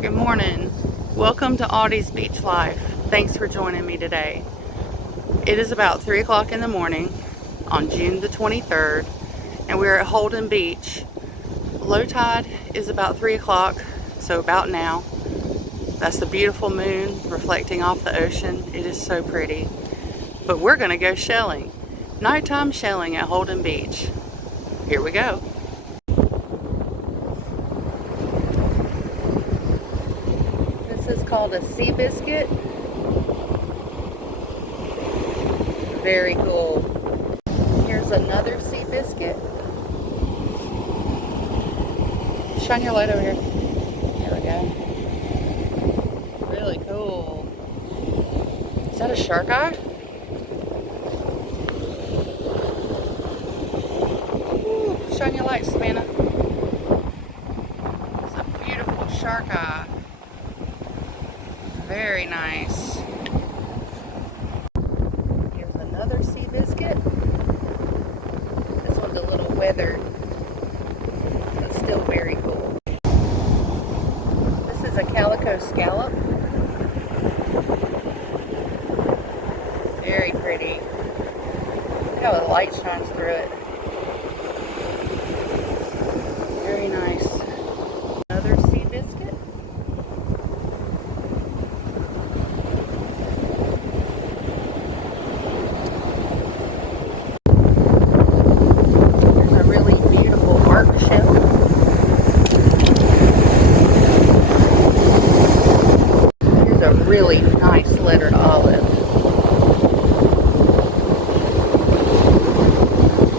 Good morning. Welcome to Audie's Beach Life. Thanks for joining me today. It is about 3 o'clock in the morning on June the 23rd, and we're at Holden Beach. Low tide is about 3 o'clock, so about now. That's the beautiful moon reflecting off the ocean. It is so pretty. But we're going to go shelling. Nighttime shelling at Holden Beach. Here we go. This is called a sea biscuit. Very cool. Here's another sea biscuit. Shine your light over here. There we go. Really cool. Is that a shark eye? Ooh, shine your light, Savannah. It's a beautiful shark eye. Very nice. Here's another sea biscuit. This one's a little weathered, but still very cool. This is a Calico Scallop. Very pretty. Look how the light shines through it. Very nice. Another sea biscuit. There's a really beautiful art shell. Here's a really nice lettered olive.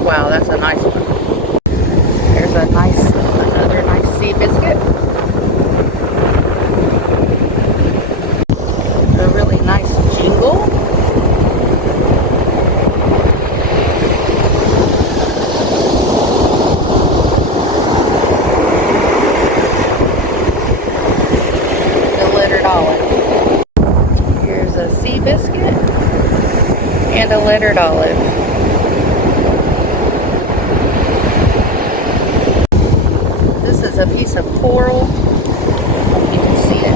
Wow, that's a nice one. There's another nice sea biscuit. A really nice jingle. The lettered olive. Here's a sea biscuit and a lettered olive. This is a piece of coral. You can see it.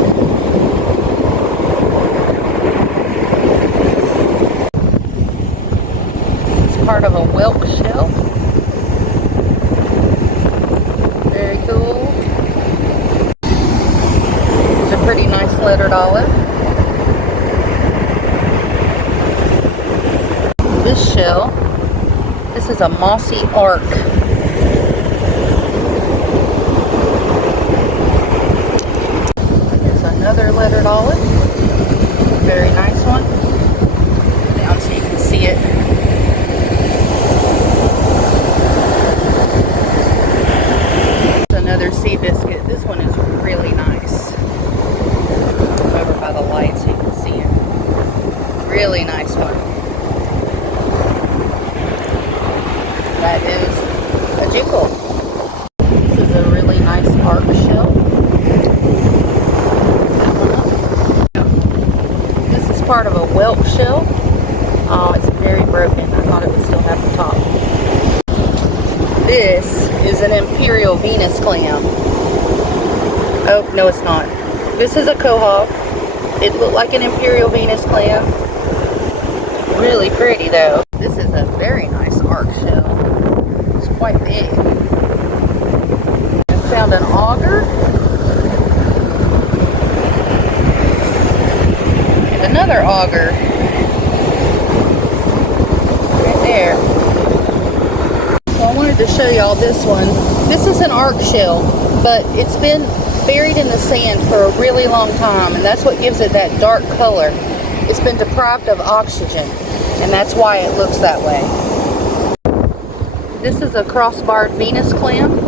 It's part of a whelk shell. Very cool. It's a pretty nice lettered olive. This shell, this is a mossy arc. Another lettered olive. Very nice one. Down so you can see it. Another sea biscuit. This one is really nice. Over by the light so you can see it. Really nice one. That is a jingle. This is a really nice arc shell. Part of a whelk shell. Oh, it's very broken. I thought it would still have the top. This is an imperial Venus clam. Oh, no it's not. This is a quahog. It looked like an imperial Venus clam. Really pretty though. This is a very nice arc shell. It's quite big. I found an auger. Another auger right there. So I wanted to show y'all this one. This is an arc shell, but it's been buried in the sand for a really long time, and that's what gives it that dark color. It's been deprived of oxygen, and that's why it looks that way. This is a crossbarred Venus clam.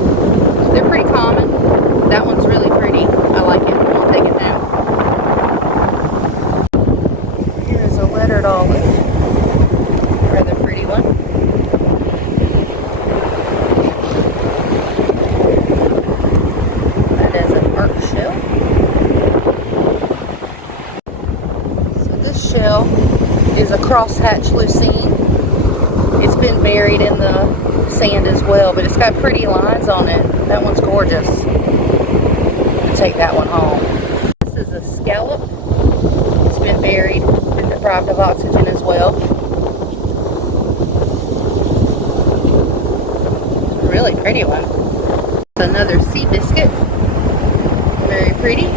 They're pretty common. That one's really pretty. I like it. I'll take it now. Lettered olive, rather pretty one. That is an arc shell. So this shell is a crosshatch lucine. It's been buried in the sand as well, but it's got pretty lines on it. That one's gorgeous. I'll take that one home. is a scallop. It's been buried and deprived of oxygen as well. A really pretty one. Another sea biscuit. Very pretty.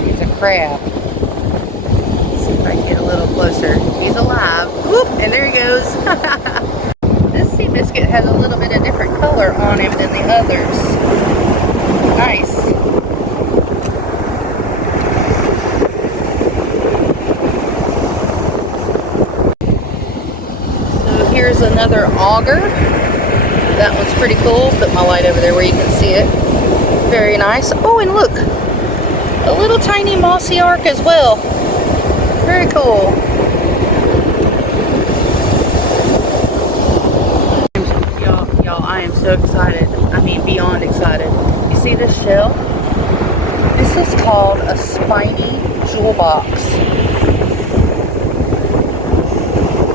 He's a crab. Let's see if I can get a little closer. He's alive. Whoop! And there he goes. This sea biscuit has a little bit of different color on him than the others. Nice. So here's another auger. That one's pretty cool. Put my light over there where you can see it. Very nice. Oh, and look, a little tiny mossy ark as well. Very cool. Y'all, I am so excited. I mean, beyond excited. You see this shell? This is called a spiny jewel box.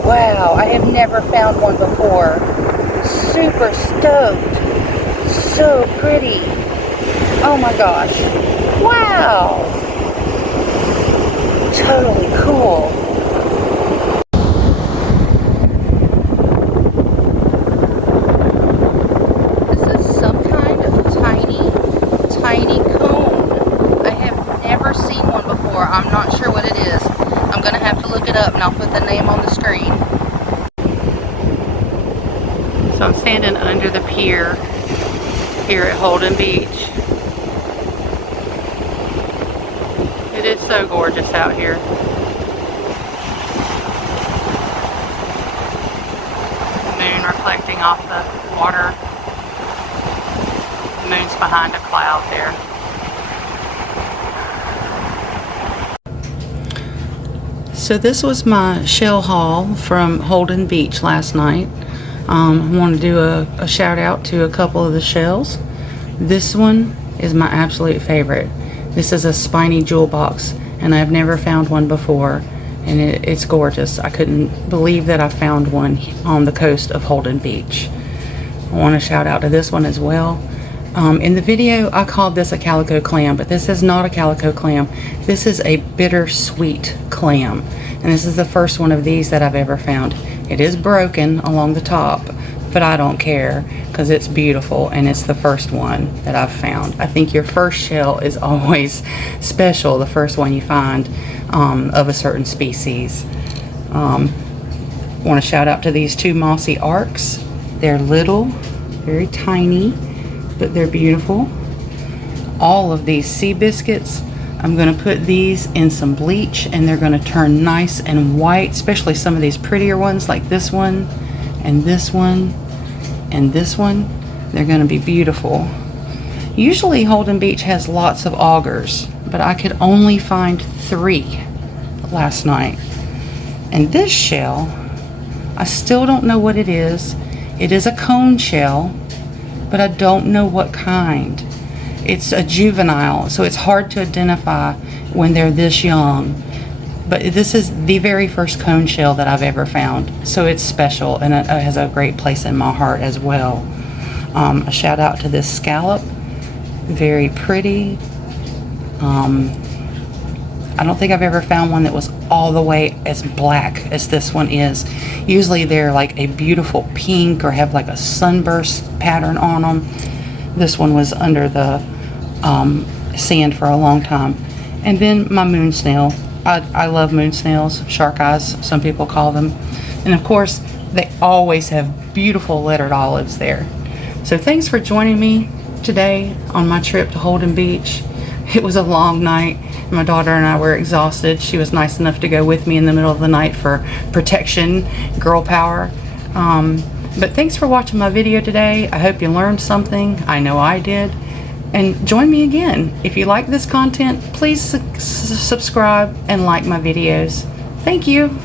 Wow, I have never found one before. Super stoked. So pretty. Oh my gosh. Wow. Totally cool. This is some kind of tiny cone. I have never seen one before. I'm not sure what it is. I'm going to have to look it up and I'll put the name on the screen. So I'm standing under the pier here at Holden Beach. It is so gorgeous out here. The moon reflecting off the water. The moon's behind a cloud there. So this was my shell haul from Holden Beach last night. I want to do a shout out to a couple of the shells. This one is my absolute favorite. This is a spiny jewel box, and I've never found one before, and it's gorgeous. I couldn't believe that I found one on the coast of Holden Beach. I want to shout out to this one as well. In the video, I called this a calico clam, but this is not a calico clam. This is a bittersweet clam, and this is the first one of these that I've ever found. It is broken along the top, but I don't care because it's beautiful and it's the first one that I've found. I think your first shell is always special, the first one you find of a certain species. I want to shout out to these two mossy arcs. They're little, very tiny, but they're beautiful. All of these sea biscuits, I'm going to put these in some bleach and they're going to turn nice and white, especially some of these prettier ones like this one and this one and this one. They're going to be beautiful. Usually Holden Beach has lots of augers, but I could only find 3 last night. And this shell, I still don't know what it is. It is a cone shell, but I don't know what kind. It's a juvenile, so it's hard to identify when they're this young. But this is the very first cone shell that I've ever found, so it's special and it has a great place in my heart as well. A shout out to this scallop, very pretty. I don't think I've ever found one that was all the way as black as this one is. Usually they're like a beautiful pink or have like a sunburst pattern on them. This one was under the sand for a long time. And then my moon snail. I love moon snails, shark eyes, some people call them. And of course, they always have beautiful lettered olives there. So thanks for joining me today on my trip to Holden Beach. It was a long night. My daughter and I were exhausted. She was nice enough to go with me in the middle of the night for protection, girl power. But thanks for watching my video today. I hope you learned something. I know I did. And join me again. If you like this content, please subscribe and like my videos. Thank you.